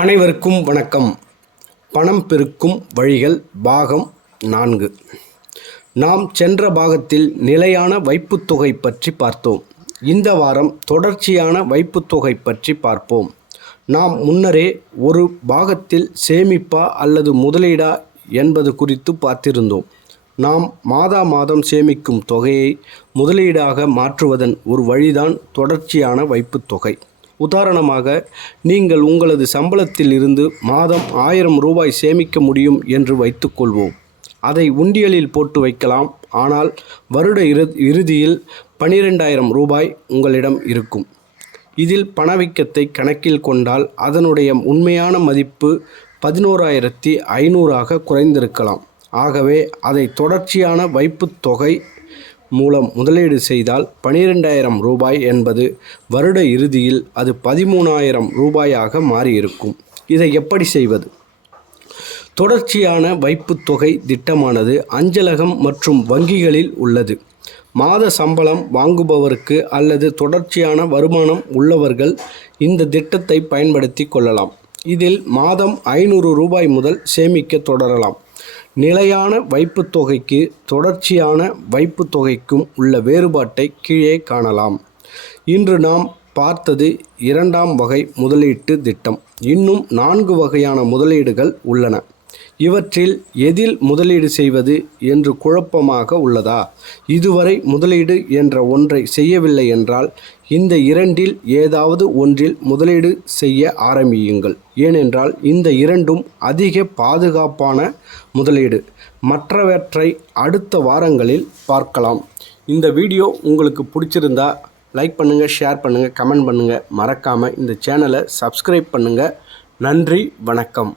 அனைவருக்கும் வணக்கம். பணம் பெருக்கும் வழிகள் பாகம் நான்கு. நாம் சென்ற பாகத்தில் நிலையான வைப்புத்தொகை பற்றி பார்த்தோம். இந்த வாரம் தொடர்ச்சியான வைப்புத்தொகை பற்றி பார்ப்போம். நாம் முன்னரே ஒரு பாகத்தில் சேமிப்பா அல்லது முதலீடா என்பது குறித்து பார்த்திருந்தோம். நாம் மாதா மாதம் சேமிக்கும் தொகையை முதலீடாக மாற்றுவதன் ஒரு வழிதான் தொடர்ச்சியான வைப்புத்தொகை. உதாரணமாக நீங்கள் உங்களது சம்பளத்தில் இருந்து மாதம் ஆயிரம் ரூபாய் சேமிக்க முடியும் என்று வைத்துக்கொள்வோம். அதை உண்டியலில் போட்டு வைக்கலாம். ஆனால் வருட இறு இறுதியில் பனிரெண்டாயிரம் ரூபாய் உங்களிடம் இருக்கும். இதில் பணவீக்கத்தை கணக்கில் கொண்டால் அதனுடைய உண்மையான மதிப்பு பதினோராயிரத்தி ஐநூறாக குறைந்திருக்கலாம். ஆகவே அதை தொடர்ச்சியான வைப்புத் தொகை மூலம் முதலீடு செய்தால் பனிரெண்டாயிரம் ரூபாய் என்பது வருட இறுதியில் அது பதிமூணாயிரம் ரூபாயாக மாறியிருக்கும். இதை எப்படி செய்வது? தொடர்ச்சியான வைப்புத் தொகை திட்டமானது அஞ்சலகம் மற்றும் வங்கிகளில் உள்ளது. மாத சம்பளம் வாங்குபவருக்கு அல்லது தொடர்ச்சியான வருமானம் உள்ளவர்கள் இந்த திட்டத்தை பயன்படுத்தி கொள்ளலாம். இதில் மாதம் ஐநூறு ரூபாய் முதல் சேமிக்க தொடரலாம். நிலையான வைப்புத் தொகைக்கு தொடர்ச்சியான வைப்புத் தொகைக்கும் உள்ள வேறுபாட்டை கீழே காணலாம். இன்று நாம் பார்த்தது இரண்டாம் வகை முதலீட்டு திட்டம். இன்னும் நான்கு வகையான முதலீடுகள் உள்ளன. இவற்றில் எதில் முதலீடு செய்வது என்று குழப்பமாக உள்ளதா? இதுவரை முதலீடு என்ற ஒன்றை செய்யவில்லை என்றால் இந்த இரண்டில் ஏதாவது ஒன்றில் முதலீடு செய்ய ஆரம்பியுங்கள். ஏனென்றால் இந்த இரண்டும் அதிக பாதுகாப்பான முதலீடு. மற்றவற்றை அடுத்த வாரங்களில் பார்க்கலாம். இந்த வீடியோ உங்களுக்கு பிடிச்சிருந்தா லைக் பண்ணுங்கள் ஷேர் பண்ணுங்கள் கமெண்ட் பண்ணுங்கள் மறக்காமல் இந்த சேனலை சப்ஸ்கிரைப் பண்ணுங்கள் நன்றி வணக்கம்.